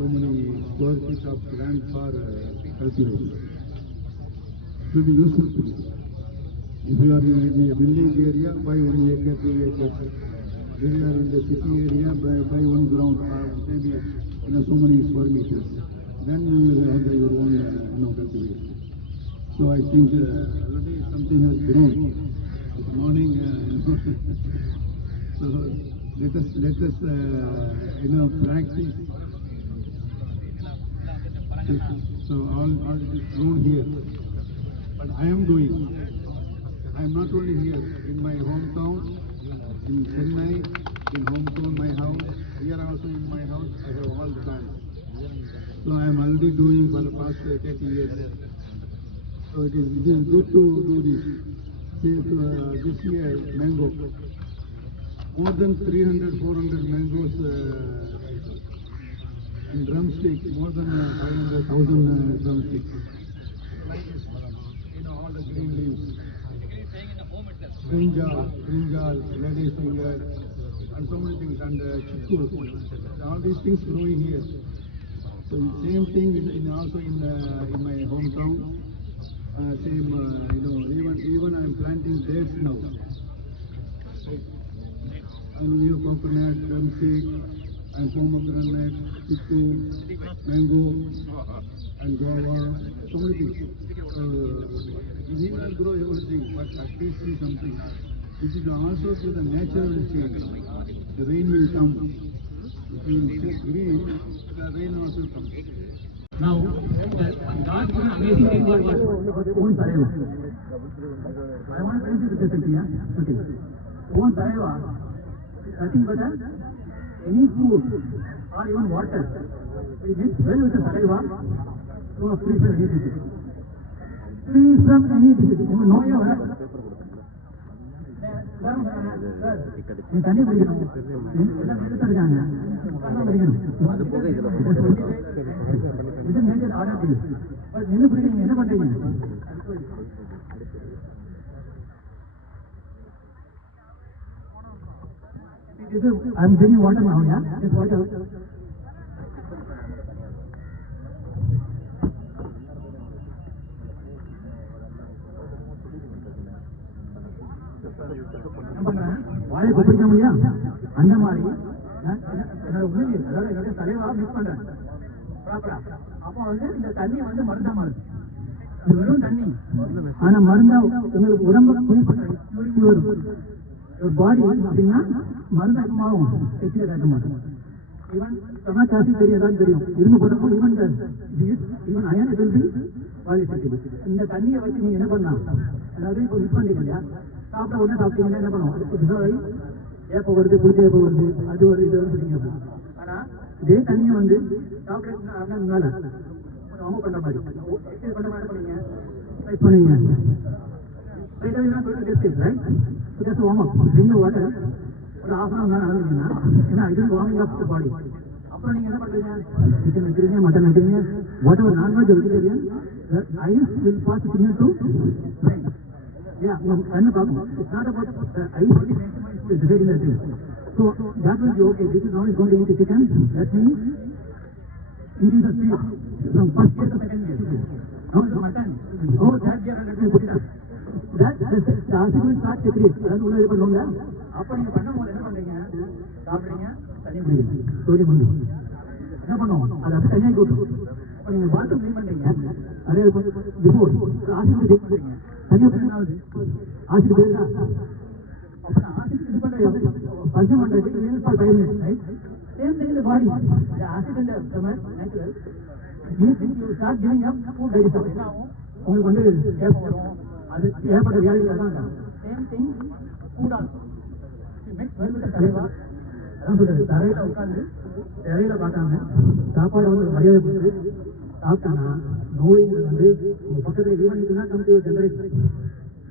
so many square feet of land for cultivation. It will be useful to you. If you are in a village area, buy 1 acre, 2 acres. If you are in the city area, buy one ground, maybe so many square meters. Then you will have your own cultivation. So I think already something has grown. This morning, so let us practice. So all it is grown here. But I am doing. I am not only here in my hometown, in Chennai, in hometown, my house. Here also in my house, I have all the plants. So I am already doing for the past 30 years. So it is good to do this. This year, mango. More than 300, 400 mangoes in drumstick, more than 500,000 drumsticks. All the green leaves. Brinjal, ladies finger, and so many things, and chiku. All these things growing here. So same thing also in my hometown. Even I am planting dates now. And we have coconut, drumstick, and pomegranate, chiku, mango, and guava, so many things. You need not grow everything, but at least see something. It is also to the natural change. The rain will come. If you see green, the rain also comes. Now, God did an amazing thing for what? Own Sareva. I want to finish with this idea. Okay. Own Sareva, nothing but any food or even water. It mixes well with the saliva to free from any disease. Free from any disease. You know your தண்ணி குடிக்கணும் எல்லாம் எடுத்துருக்காங்க இது major order but என்ன புரியுங்க என்ன பண்றீங்க இது ஐ அம் ட்ரிங்கிங் வாட்டர் நவ யா திஸ் வாட்டர் வாழை கொப்பிடிக்க முடியா அந்த மாதிரி என்னோட உயிர் என்னோட தலைவா மிஸ் பண்றேன் ப்ராப்பரா அப்போ இந்த தண்ணி மருந்தா மாறுது இது வெறும் தண்ணி ஆனா மருந்தா உங்களுக்கு உடம்பு குளிப்பட்டு ஒரு பாடி அப்படின்னா மருந்தாக்க மாறும் எச்சில காட்ட மாட்டோம் ஈவன் சமாச்சாசி தெரியாதான் தெரியும் இருந்து போட்டப்போ even iron it will be positive இந்த தண்ணியை வச்சு நீங்க என்ன பண்ணலாம் அதாவது இப்போ மிஸ் பண்ணீங்க இல்லையா சாப்பிட்ட உடனே சாப்பிட்டீங்கன்னா என்ன பண்ணுவோம் ஏப்ப வருது புளிச்ச ஏப்ப வருது அது வருது இது வருது சொல்லிங்க ஆனா இதே தண்ணியை சாப்பிட்றதுனால வார்ம் பண்ற மாதிரி எக்ஸசைஸ் பண்ற மாதிரி பண்ணீங்க ட்ரை பண்ணீங்க just warm up drink water ஒரு ஹாஃப் அன் அவர் நடந்தீங்கன்னா ஏன்னா இது வார்மிங் அப் பாடி அப்புறம் நீங்க என்ன பண்றீங்க சிக்கன் வைக்கிறீங்க மட்டன் வைக்கிறீங்க whatever non veg vegetarian eyes will pass signal to brain Yeah, it's not about I only deciding that thing. So that will be okay. This is now is going to eat the chicken. That means increase the speed from first year to second year. Now it's mutton. Oh, that year let me put it up. That the acid will start to decrease. That's what I told you. அப்ப நீங்க பண்ணும்போது என்ன பண்றீங்க சாப்பிடுறீங்க தண்ணி குடிக்கிறீங்க சோடி பண்ணு என்ன பண்ணுவோம் அது அப்படியே தனியாக கொடுக்கும் அப்ப நீங்க பாத்ரூம் க்ளீன் பண்றீங்க அதே பிஃபோர் ஆசிட் க்ளீன் பண்றீங்க தனியாக பண்ணாவது ஆசிட் போயிருக்கா அப்ப நான் ஆசிட் இது பண்றேன் பஞ்சம் பண்றது for 5 minutes right same thing இந்த பாடி the acid in the stomach natural you start giving up food digestion என்ன ஆகும் உங்களுக்கு ஏப்பம் வரும் அது ஏற்பட்ட வியாதியில தான் same thing food also mix well with தலைவா அதான் சொல்றது தரையில உட்காந்து தரையில பார்க்காம சாப்பாடு மரியாதை கொடுத்து சாப்பிட்டானா நோய்ங்கிறது உங்க பக்கத்துல ஈவன் இதுனா come to generation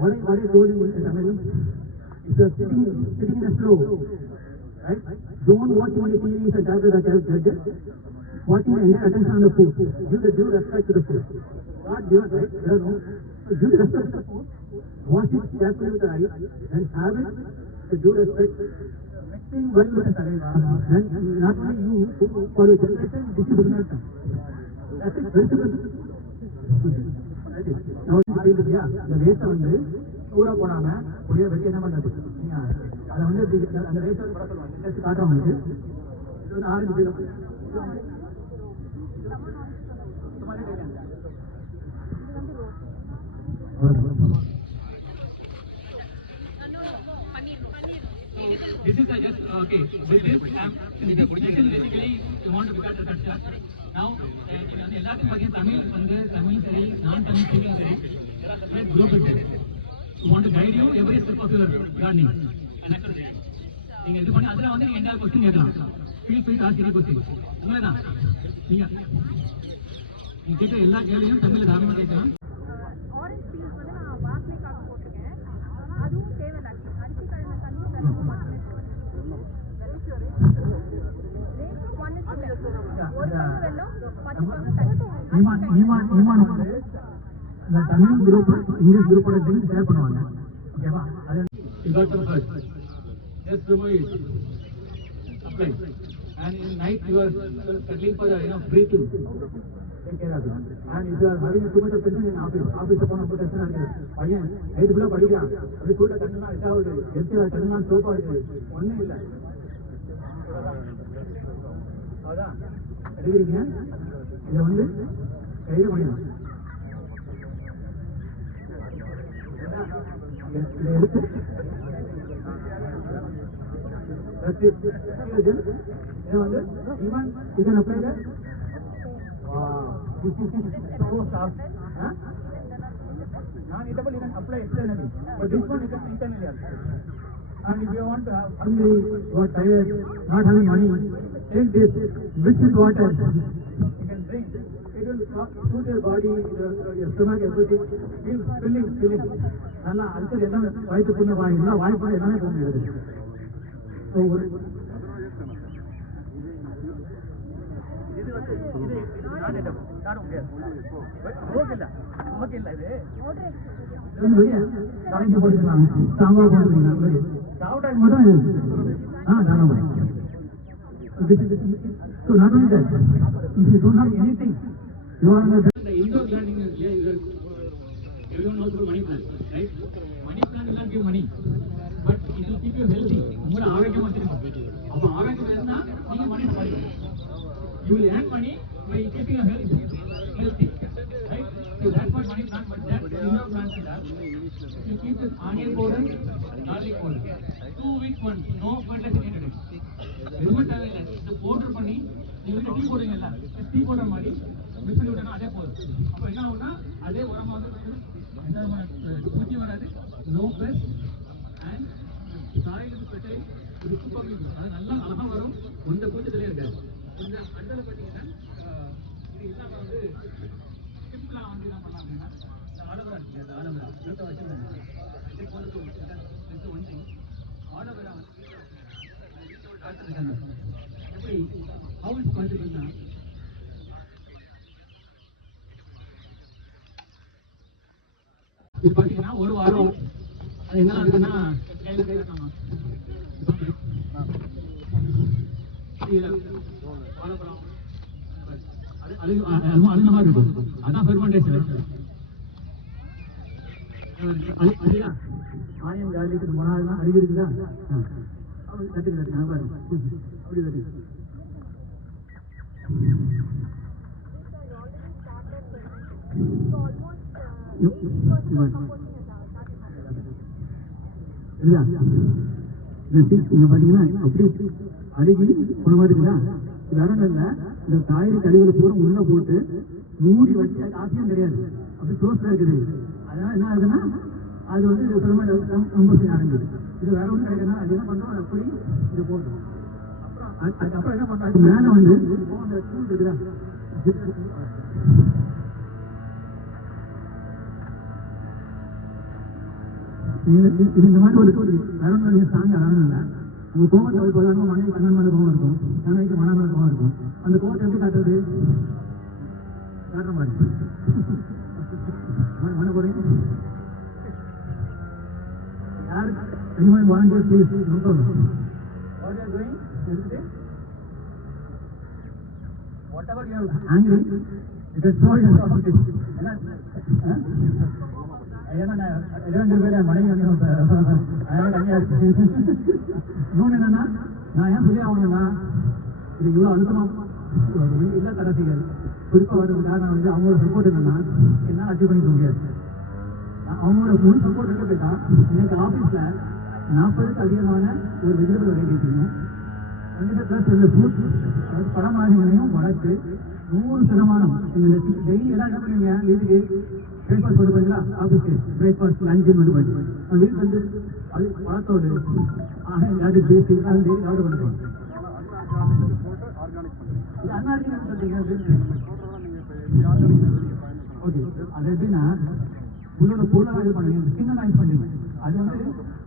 what I told you in Tamil, if you are sitting in a flow, right? Don't watch only TVs and tablets and gadgets. Watch your entire attention on the food. Give the due respect to the food. God given, right? There are no. So give respect to the food. Watch it carefully with the eyes and have it the due respect Being well with a saliva, then not only you, for your generation, this is not done. That is very simple. That is. Now, you feel, yeah, the waste வந்து ஊற போடாம புளிய வெட்டி என்ன பண்றது நீங்க அதை வந்து அந்த வேஸ்ட் வந்து படத்துல காட்டுறோம் உங்களுக்கு இது வந்து orange பீல This is just okay. With this, basically you want to become a culture. Now, எல்லாத்தையும் பார்த்தீங்கன்னா தமிழ் சரி நான் தமிழ் சரி separate group இருக்கு. We want to guide you every step of your gardening. நீங்க இது பண்ணி அதுல வந்து நீங்க எந்த क्वेश्चन கேட்கலாம். Feel free to ask any question. உண்மைதான். நீங்க கேட்க எல்லா கேள்வியும் தமிழ்ல தாராளமா கேட்கலாம். ஆரஞ்சு பீல்ஸ் வந்து நான் வாசனைக்காக போட்டிருக்கேன். அதுவும் தேவையில்லை. அரிசி கழுவின தண்ணி வெள்ளமும் மட்டுமே ஈமான் வந்து இந்த தமிழ் குரூப் இங்கிலீஷ் குரூப்போட லிங்க் ஷேர் பண்ணுவாங்க ஓகேவா அது Just remove it. Apply. And in night you are settling for breathing. Take care of it. And if you are having too much of tension in office போன போட்டு tension இருக்கு பையன் night ஃபுல்லா படிக்கிறான் அது கூட கண்ணெல்லாம் இதாகுது எடுத்து கண்ணெல்லாம் சோப்பா இருக்கு ஒன்றும் இல்லை அதான் எடுக்கிறீங்க இதை வந்து கைது பண்ணிடணும் இதை எடுத்து இதை வந்து ஈவன் இதன் apply non-eatable, you can apply externally, but this one you can internally apply. And if you want to have hungry, you are tired, not having money, take this, mix with water. You can drink. It will soothe your body, your stomach, everything. Feel filling. நல்லா அடுத்தது எல்லாமே வயிற்று புண்ணு எல்லாம் வாய்ப்புண்ணு எல்லாமே போகிறது. So ஒரு தலைக்கு போட்டுக்கலாம் சாம்பார் போட்டுக்கலாம் சாப்பிட்டாக்கு மட்டும் தாராளம் So not only that, if you don't have anything, you are in the indoor gardening is everyone knows about money plant, right? Money plant will not give money, but it will keep you healthy. உங்களோட ஆரோக்கியமா வச்சிருக்கும். அப்ப ஆரோக்கியம் இருந்தா நீங்க மணி சம்பாதிக்கலாம். You will earn money by keeping your healthy, right? So that's what money plant, but that indoor plants are. You keep this onion powder, garlic powder, 2 weeks once, no fertilizer needed. எதுவுமே தேவையில்லை. இது powder பண்ணி நீங்க வந்து tea போடுவீங்கல்ல, tea போடுற மாதிரி mix பண்ணி விட்டா அதே போதும். அப்போ என்ன ஆகும்னா அதே உரமா வந்து எந்த விதமான பூச்சி வராது, no pest and soil is fertile, இது சூப்பர் இருக்கும். அது நல்லா அழகா வரும், எந்த பூச்சத்திலே இருக்காது. இந்த அண்டல பார்த்தீங்கன்னா இது இல்லாம வந்து சிம்பிளா வந்து என்ன பண்ணலாம் அப்படின்னா இந்த ஆலோவேரா இருக்கு, இந்த ஆலோவேரா எடுத்து வச்சிருக்காங்க. இது போகிறது ஒன் திங், ஆலோவேரா வந்து எப்படி ஹவு இஸ் பாசிபிள்னா இது பார்த்தீங்கன்னா ஒரு வாரம் அது என்ன ஆகுதுன்னா கையில் காமா அது அந்த மாதிரி இருக்கும். அதான் ஃபெர்மெண்டேஷன். அதுதான் ஆனியன் கார்லிக்கு ரொம்ப நாள் தான் அருகே இருக்குதா அப்படி தட்டு நான் பாருங்க அப்படி தட்டு இங்க பாத்தீங்கன்னா அப்படி அருகி போன மாதிரி இருக்குதா வேற இல்ல இந்த காய்கறி கழிவுகளை பூரா உள்ள போட்டு மூடி வச்சு காசியம் கிடையாது, அப்படி க்ளோஸ்ல இருக்குது. அதனால என்ன ஆகுதுன்னா அது வந்து கம்போஸ்டிங் ஆரம்பிக்குது. இது வேற ஒன்றும் கிடைக்குதுன்னா அது என்ன பண்றோம், அப்படி இதை போட்டோம். அதுக்கப்புறம் என்ன பண்றோம், அது மேல வந்து அந்த தூள் இருக்குதா இது இந்த மாதிரி ஒரு வேற ஒன்றும் நீங்க சாங்க வரணும் இல்லை. உங்க கோவத்தை போய் போதாலும் மனைவி கண்ணன் மேலே கோவம் இருக்கும், கண்ணைக்கு மன மேலே கோவம் இருக்கும். அந்த கோவத்தை எப்படி காட்டுறது, காட்டுற மாதிரி மன போறீங்க யாரு anyone volunteer please no problem what are whatever you are angry, you can throw it about it. ஏன்னா நான் 2 ரூபாயில மனைவி வந்து அதனால கம்மியா இருக்கு. இன்னொன்று என்னன்னா, நான் ஏன் சொல்லி ஆகணும்னா, இது இவ்வளோ அழுத்தமா இல்ல தரசிகள் குறிப்பாக வர்றதுக்கு காரணம் வந்து அவங்களோட சப்போர்ட் இல்லைன்னா என்னால் அச்சீவ் பண்ணிக்க முடியாது. அவங்களோட முழு சப்போர்ட் இருக்க போயிட்டா இன்னைக்கு ஆஃபீஸில் 40க்கு அதிகமான ஒரு வெஜிடபிள் வெரைட்டி வச்சுக்கணும். 2 ப்ளஸ் இந்த ஃப்ரூட் அதாவது பழமாகங்களையும் வளர்த்து 100% நீங்கள் டெய்லி எல்லாம் என்ன பண்ணுவீங்க, வீட்டுக்கு பிரேக்ஃபாஸ்ட் கொண்டு போய்ங்களா, ஆஃபீஸ்க்கு பிரேக்ஃபாஸ்ட் லஞ்சு கொண்டு போயிட்டு நான் வீட்டில் வந்து அது பழத்தோடு அது பேசி அது டெய்லி ஆர்டர் கொண்டு போகணும். இது அன்னார்கின்னு சொல்றீங்க. ஓகே, அது எப்படின்னா உள்ளோட பொருளாக இது பண்ணுங்க, ஸ்கின்னரைஸ் பண்ணுறீங்க. அது வந்து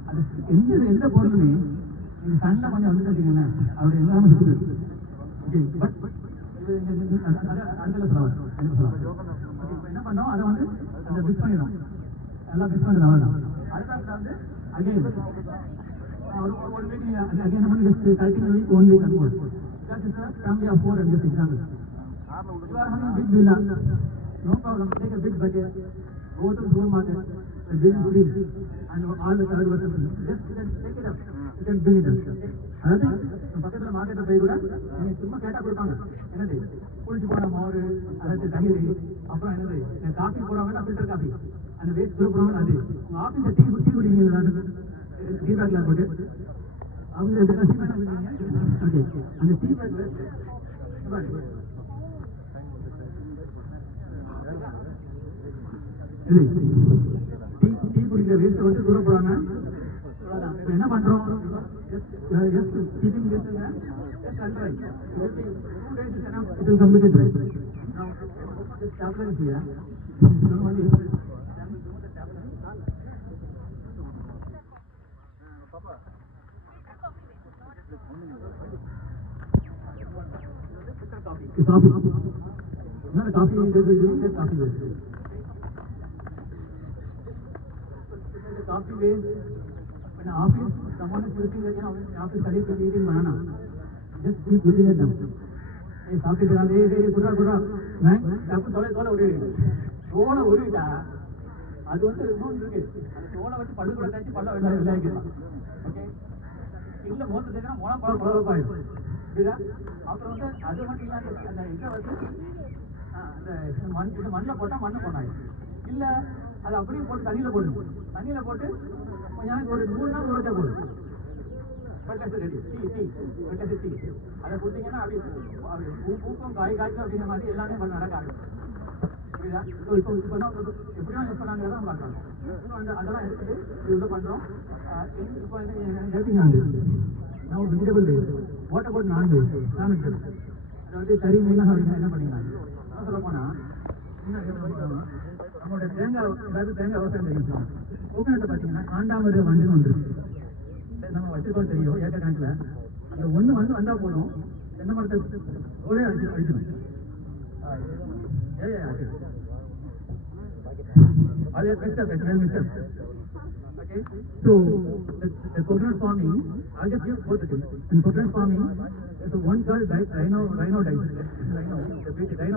அது எந்த பொருளுமே நீங்கள் சன்னில் கொஞ்சம் வந்துட்டு வச்சுக்கோங்களேன், அப்படி எல்லாமே சுற்றி போயிருக்கு. ஓகே, பட் அடுத்த சொல்லலாம். இப்போ என்ன பண்ணோம், அதை வந்து அந்த மிக்ஸ் பண்ணிடும், எல்லாம் மிக்ஸ் பண்ணுறது அவ்வளோதான். அடுத்த வந்து அகைன் ஒரு மீட்டிங் அகைன் நம்ம ஜஸ்ட் கல்டிங் வீக் 1 வீக் அன்மோர். That is a family of 4 and just example. You are having a big villa, no problem, take a big budget, go to the supermarket, the bill is free, and all the third version, just take it up, you can bring it up. அதாவது பக்கத்தில் மார்க்கெட்டில் போய் கூட நீங்கள் சும்மா கேட்டால் கொடுப்பாங்க, என்னது குளிச்சு போன மோர், அதாவது தயிர், அப்புறம் என்னது காஃபி போடுவாங்க, ஃபில்டர் காஃபி, அந்த வேஸ்ட் போடுவாங்க. அது உங்கள் ஆஃபீஸில் டீ குடிக்கிறீங்களா, டீ பேக்கில் போட்டு அவங்க ஓகே அந்த டீ பேக் டீ குடிக்கிற வேஸ்ட் வந்து தூர போடுவாங்க. என்ன பண்றோம், keeping this just untried. It will be 2 days is enough. It will completely dry. Now, this tablet is here. Normally, coffee. Not a coffee, they will use the coffee waste. The coffee waste, in office, someone is using it, office colleague is eating banana. Just keep putting it down. Hey, coffee is around, hey, kura. Man, that's all over it. Roll over it, அது வந்து இன்னொன்று இருக்கு, அந்த தோலை வச்சு பல்லு கூட காய்ச்சி பல்ல விளையாக்கலாம். ஓகே, இல்லை மோத்த தேக்கினா மோளம் பழப்பாயிடும். புரியுதா? அப்புறம் வந்து அது மட்டும் இல்லாத அந்த இதை வந்து அந்த மண்ணில் போட்டால் மண்ணு கொண்டாயிடும். இல்லை அதை அப்படியே போட்டு தண்ணியில் போடுங்க, தண்ணியில் போட்டு கொஞ்ச நாளைக்கு ஒரு 3 நாள் ஊற வச்சா போதும். ஃபர்டிலைசர் ரெடி, ஃபர்டிலைசர் டீ அதை கொடுத்தீங்கன்னா அப்படி பூக்கும் காய்க்கும் அப்படிங்கிற மாதிரி எல்லாமே பண்ண நடக்க ஆரம்பிக்கும். புரியுதா? இப்போ எப்படிலாம் யூஸ் பண்ணாங்கிறத பார்க்கலாம். அந்த அதெல்லாம் எடுத்துட்டு இது பண்ணுறோம். இப்போ ஹெல்பிங் ஹேண்ட் நான் vegetable waste, what about non veg, அதாவது கறி மீனாக அப்படின்னா என்ன பண்ணிக்கலாம். என்ன சொல்ல போனால் நம்மளோட தேங்காய், அதாவது தேங்காய் விவசாயம் தெரியும். கோகனட்டை பார்த்தீங்கன்னா காண்டாமிருக வண்டுன்னு ஒன்று இருக்குது, நம்ம வச்சுக்கோள் தெரியும். ஏக்கர் கணக்கில் அந்த ஒன்று வந்தால் போதும், தென்னை மரத்தை ஒரே அடிச்சிடும். அது mixer. Okay, so the coconut farming, I'll just give both the things. In coconut farming, there's one called rhino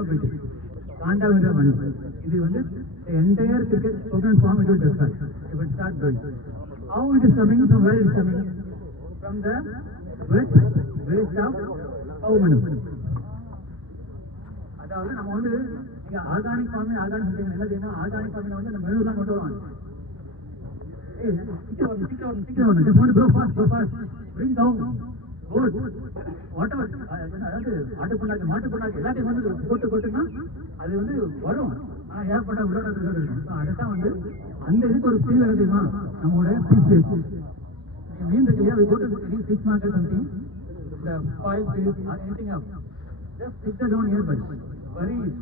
beetle. Kandavirya vandu. This is the entire coconut farm it will destroy if it starts growing. How it is coming? From where it is coming? From the wet waste of cow manure. அதாவது நம்ம வந்து நீங்க organic farming என்ன செய்யணும், organic farming வந்து அந்த மெனுலாம் கொண்டு வருவாங்க. சீக்கிரம் just want to go fast, bring down goat, whatever, அதாவது மாட்டு புண்ணாக்கு எல்லாத்தையும் வந்து கொட்டுனா அது வந்து வரும். ஆனா ஏற்பட்ட உள்ளோட இருக்கும். அடுத்தான் வந்து அந்த இதுக்கு ஒரு ஃபீல் தெரியுமா, நம்மளோட ஃபிஷ் வேஸ்ட் மீன் இருக்கு இல்லையா, we go to any fish market something, the oil fish or anything else, just stick the ground nearby, bury it.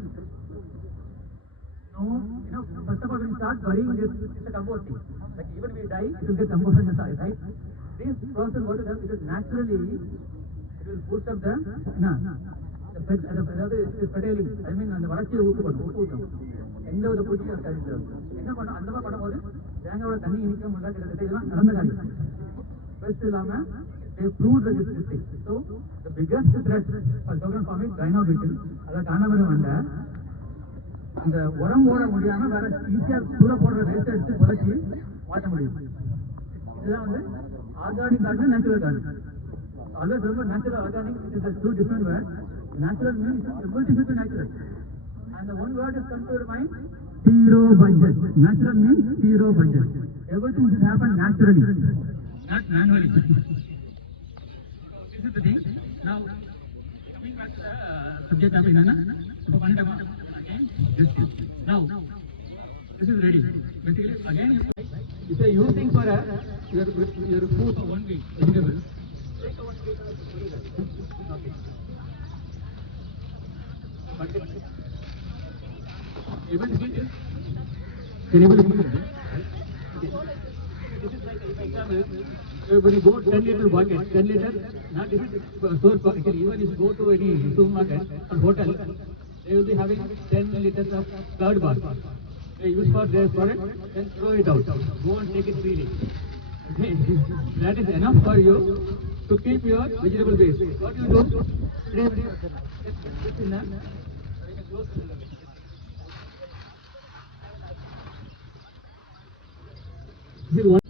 No, first of all, when you start burying this, it's a composting. Like even we die, it will get composted in the soil, right? This process, what it does, it is naturally, it will boost up the fertility. I mean, அந்த வளர்ச்சியை ஊட்டும். எந்த ஒரு பூச்சியும் இருக்காது. என்ன பண்ண அந்த மாதிரி பண்ணும்போது தேங்காயோட தண்ணி இனிக்க முடியல, கிட்டத்தட்ட இதெல்லாம் நடந்த காரியம். பெஸ்ட் இல்லாமல் they proved that this is thing. So the biggest threat for chocolate farm is rhino beetle. அதை காணவரை வந்த அந்த உரம் போட முடியாம வேற ஈஸியா தூர போடுற வேஸ்ட் எடுத்து புதைச்சி மாற்ற முடியும். இதுதான் வந்து organic garden, natural garden. Always remember natural organic, it is a two different words. Natural means everything should be natural. And the one word is come to your mind, zero budget. Natural means zero budget. Everything should happen naturally, not manually. This is the thing. Now, coming back to the subject of Inanna, again, this is. Now, this is ready. Basically, again, if you are using for your food for 1 week, vegetables, take a 1 week. Okay. But able to heat it? Can you able to heat it? Okay. This is like, for example, when you go 10 liter bucket, 10 liter, not this is source bucket. Even if you go to any supermarket or hotel, they will be having 10 liters of curd bar. They use for their product, then throw it out. Go and take it freely. Okay. That is enough for you to keep your vegetable base. What you do? This is one.